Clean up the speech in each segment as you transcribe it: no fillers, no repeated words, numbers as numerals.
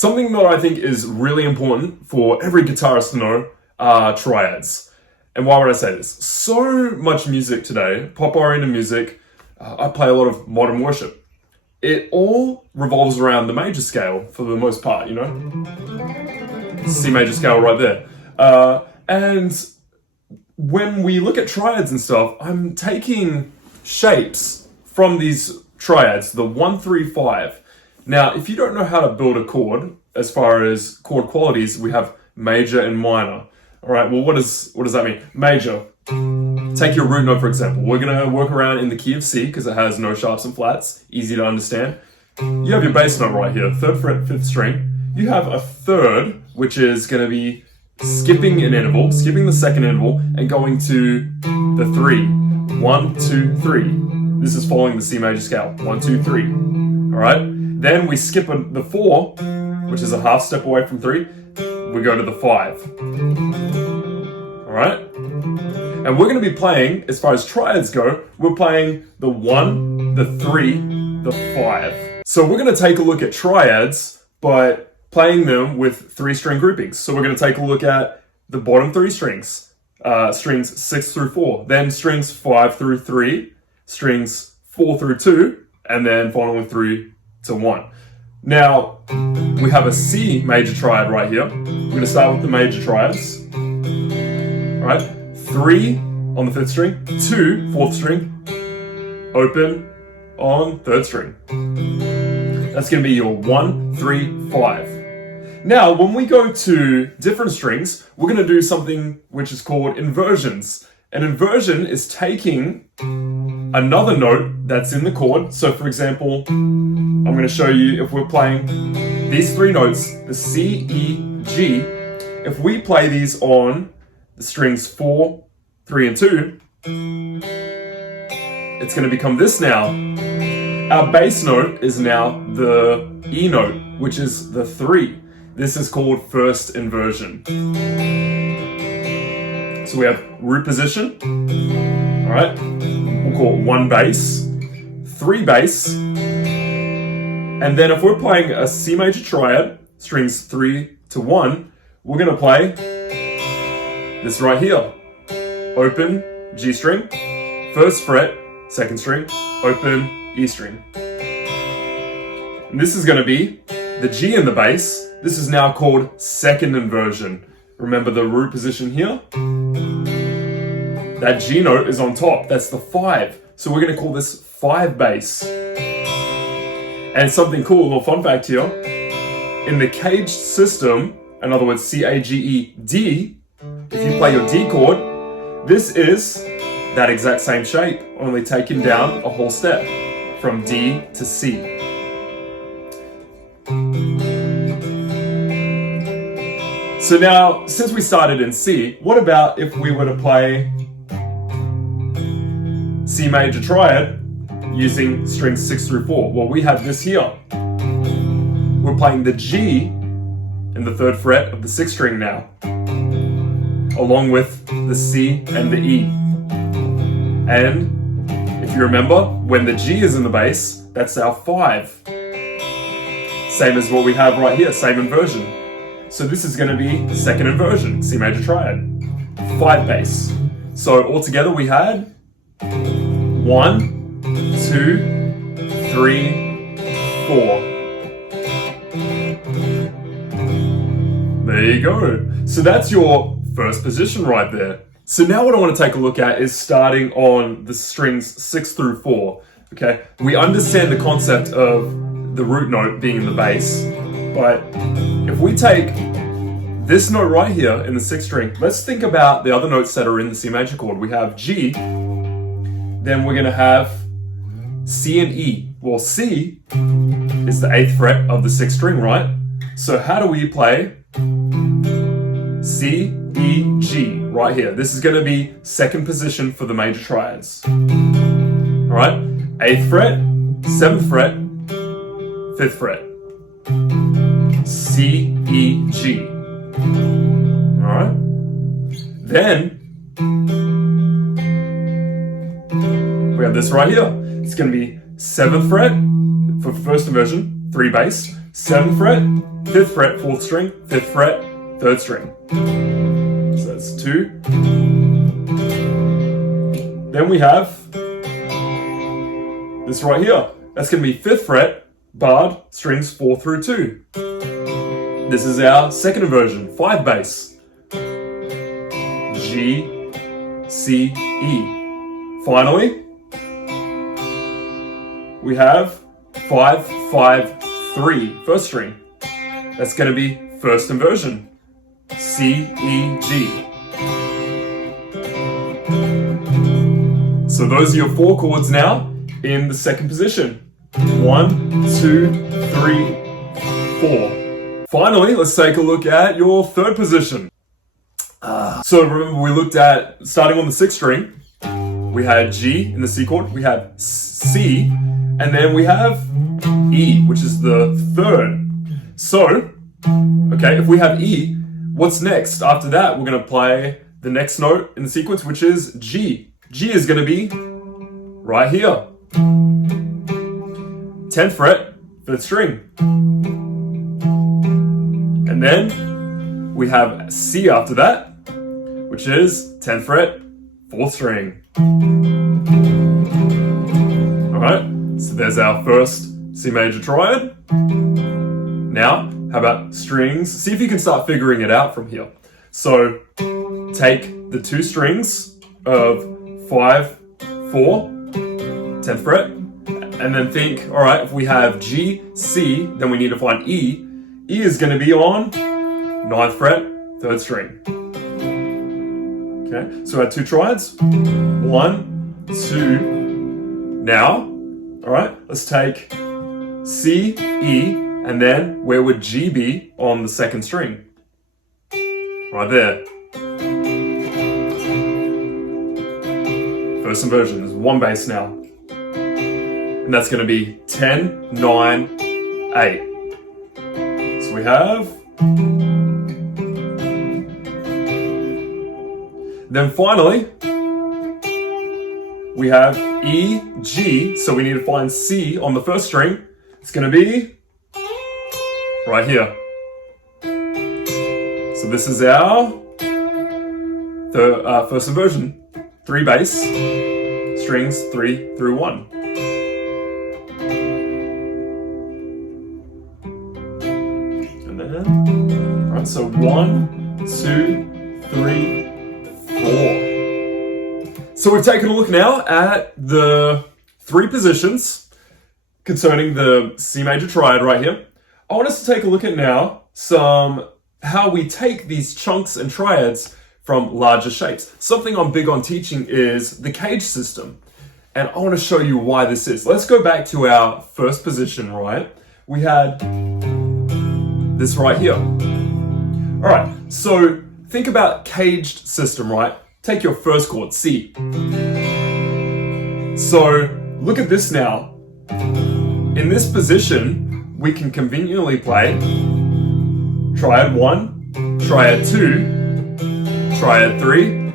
Something that I think is really important for every guitarist to know are triads. And why would I say this? So much music today, pop-oriented music, I play a lot of modern worship. It all revolves around the major scale for the most part, you know? C major scale right there. And when we look at triads and stuff, I'm taking shapes from these triads, the 1, 3, 5. Now, if you don't know how to build a chord, as far as chord qualities, we have major and minor. All right, well, what does that mean? Major. Take your root note, for example. We're going to work around in the key of C because it has no sharps and flats. Easy to understand. You have your bass note right here, 3rd fret, 5th string. You have a third, which is going to be skipping an interval, skipping the second interval, and going to the 3. 1, 2, 3. This is following the C major scale. 1, 2, 3. All right? Then we skip the 4, which is a half step away from 3. We go to the 5. All right? And we're going to be playing, as far as triads go, we're playing the 1, the 3, the 5. So we're going to take a look at triads by playing them with 3-string groupings. So we're going to take a look at the bottom 3 strings, strings 6 through 4, then strings 5 through 3, strings 4 through 2, and then finally 3 to 1. Now, we have a C major triad right here. We're going to start with the major triads. All right, 3 on the 5th string, 2, 4th string, open on 3rd string. That's going to be your 1, 3, 5. Now, when we go to different strings, we're going to do something which is called inversions. An inversion is taking another note that's in the chord. So for example, I'm going to show you if we're playing these 3 notes, the C, E, G. If we play these on the strings 4, 3, and 2, it's going to become this now. Our bass note is now the E note, which is the 3. This is called first inversion. So we have root position, all right? We'll call it 1 bass, 3 bass, and then if we're playing a C major triad, strings 3 to 1, we're gonna play this right here. Open, G string, 1st fret, 2nd string, open, E string. And this is gonna be the G in the bass. This is now called second inversion. Remember the root position here? That G note is on top, that's the 5. So we're gonna call this 5 bass. And something cool, a little fun fact here, in the caged system, in other words C-A-G-E-D, if you play your D chord, this is that exact same shape, only taken down a whole step, from D to C. So now, since we started in C, what about if we were to play C major triad using strings 6 through 4? Well, we have this here. We're playing the G in the 3rd fret of the 6th string now, along with the C and the E. And if you remember, when the G is in the bass, that's our 5. Same as what we have right here, same inversion. So this is going to be second inversion, C major triad, 5 bass. So altogether we had 1, 2, 3, 4. There you go. So that's your first position right there. So now what I want to take a look at is starting on the strings 6 through 4. Okay, we understand the concept of the root note being in the bass, but if we take this note right here in the 6th string, let's think about the other notes that are in the C major chord. We have G, then we're going to have C and E. Well, C is the 8th fret of the 6th string, right? So how do we play C, E, G right here? This is going to be second position for the major triads. All right, 8th fret, 7th fret, 5th fret. C, E, G. All right. Then we have this right here. It's going to be 7th fret for first inversion, 3 bass, 7th fret, 5th fret, 4th string, 5th fret, 3rd string. So that's 2. Then we have this right here. That's going to be 5th fret, barred, strings 4 through 2. This is our second inversion, 5 bass. G, C, E. Finally, we have 5, 5, 3, first string. That's going to be first inversion, C, E, G. So those are your 4 chords now in the second position. 1, 2, 3, 4. Finally, let's take a look at your third position. So remember, we looked at starting on the 6th string. We had G in the C chord. We have C, and then we have E, which is the 3rd. So, okay, if we have E, what's next? After that, we're going to play the next note in the sequence, which is G. G is going to be right here. 10th fret, 5th string. And then we have C after that, which is 10th fret, 4th string. Alright, so there's our first C major triad. Now, how about strings? See if you can start figuring it out from here. So, take the 2 strings of 5, 4, 10th fret, and then think, alright, if we have G, C, then we need to find E. E is going to be on 9th fret, 3rd string. Okay, so we had 2 triads. 1, 2. Now, alright, let's take C, E, and then where would G be on the 2nd string? Right there. First inversion, there's 1 bass now. And that's going to be 10, 9, 8. So we have... Then finally, we have E, G, so we need to find C on the 1st string. It's going to be right here. So this is our first inversion. 3 bass, strings 3 through 1. And then, alright, so 1, 2, 3, 4. So we've taken a look now at the 3 positions concerning the C major triad right here. I want us to take a look at now how we take these chunks and triads from larger shapes. Something I'm big on teaching is the cage system. And I want to show you why this is. Let's go back to our first position, right? We had this right here. All right, so think about caged system, right? Take your first chord, C. So look at this now. In this position, we can conveniently play triad 1, triad 2, triad 3,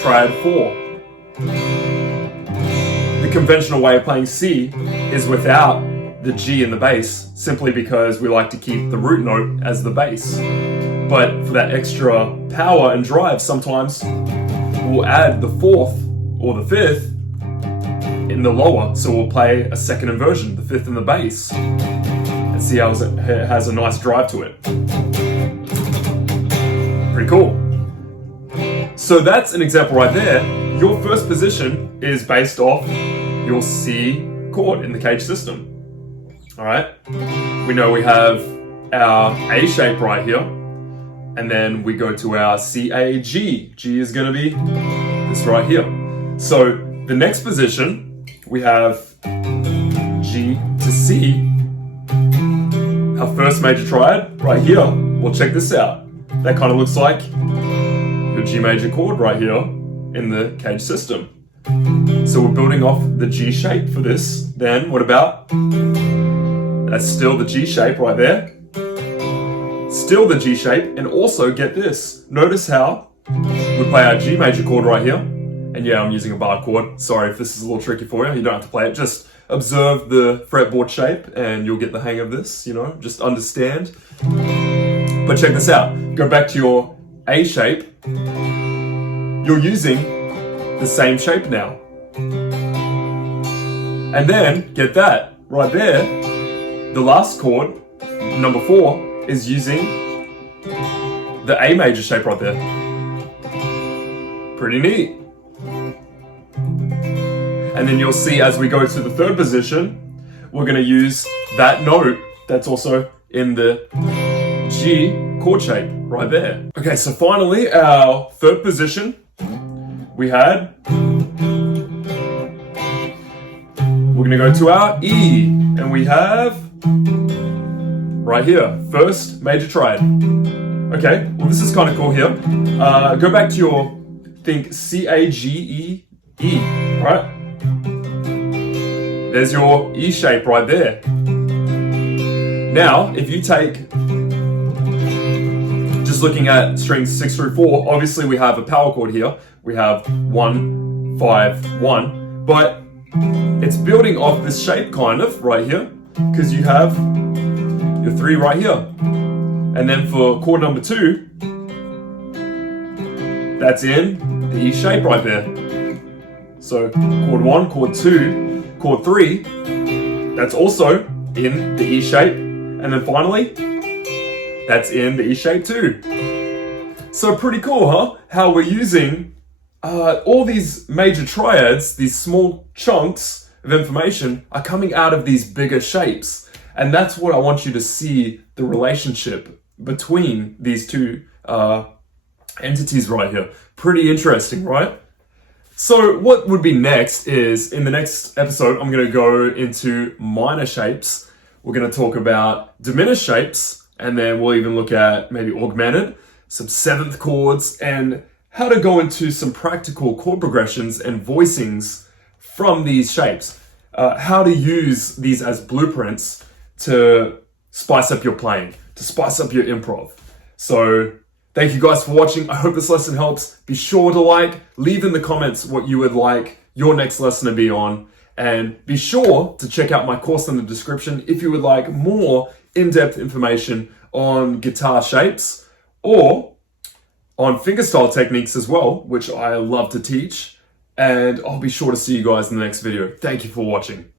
triad 4. The conventional way of playing C is without the G in the bass, simply because we like to keep the root note as the bass. But for that extra power and drive, sometimes we'll add the 4th or the 5th in the lower, so we'll play a second inversion, the 5th in the bass, and see how it has a nice drive to it. Pretty cool. So that's an example right there. Your first position is based off your C chord in the cage system. All right, we know we have our A shape right here, and then we go to our C, A, G. G is going to be this right here. So the next position, we have G to C. Our first major triad right here. Well, check this out. That kind of looks like the G major chord right here in the cage system. So we're building off the G shape for this. Then what about, that's still the G shape right there. Still the G shape, and also get this. Notice how we play our G major chord right here. And yeah, I'm using a barred chord. Sorry if this is a little tricky for you. You don't have to play it. Just observe the fretboard shape and you'll get the hang of this, you know, just understand. But check this out. Go back to your A shape. You're using the same shape now. And then, get that, right there, the last chord, number 4, is using the A major shape right there. Pretty neat. And then you'll see as we go to the third position, we're going to use that note that's also in the G chord shape right there. Okay, so finally, our third position, we had, we're going to go to our E, and we have, right here, first major triad. Okay, well this is kind of cool here. Go back to your, think C-A-G-E-E, right? There's your E shape right there. Now, if you take, just looking at strings 6 through 4, obviously we have a power chord here. We have 1, 5, 1, but it's building off this shape kind of right here, because you have your 3 right here. And then for chord number 2, that's in the E shape right there. So chord 1, chord 2, chord 3, that's also in the E shape. And then finally, that's in the E shape too. So pretty cool, huh? How we're using all these major triads, these small chunks of information are coming out of these bigger shapes. And that's what I want you to see, the relationship between these two entities right here. Pretty interesting, right? So what would be next is, in the next episode, I'm going to go into minor shapes. We're going to talk about diminished shapes, and then we'll even look at maybe augmented, some 7th chords, and how to go into some practical chord progressions and voicings from these shapes. How to use these as blueprints to spice up your playing, to spice up your improv. So thank you guys for watching. I hope this lesson helps. Be sure to leave in the comments what you would like your next lesson to be on. And be sure to check out my course in the description if you would like more in-depth information on guitar shapes or on fingerstyle techniques as well, which I love to teach. And I'll be sure to see you guys in the next video. Thank you for watching.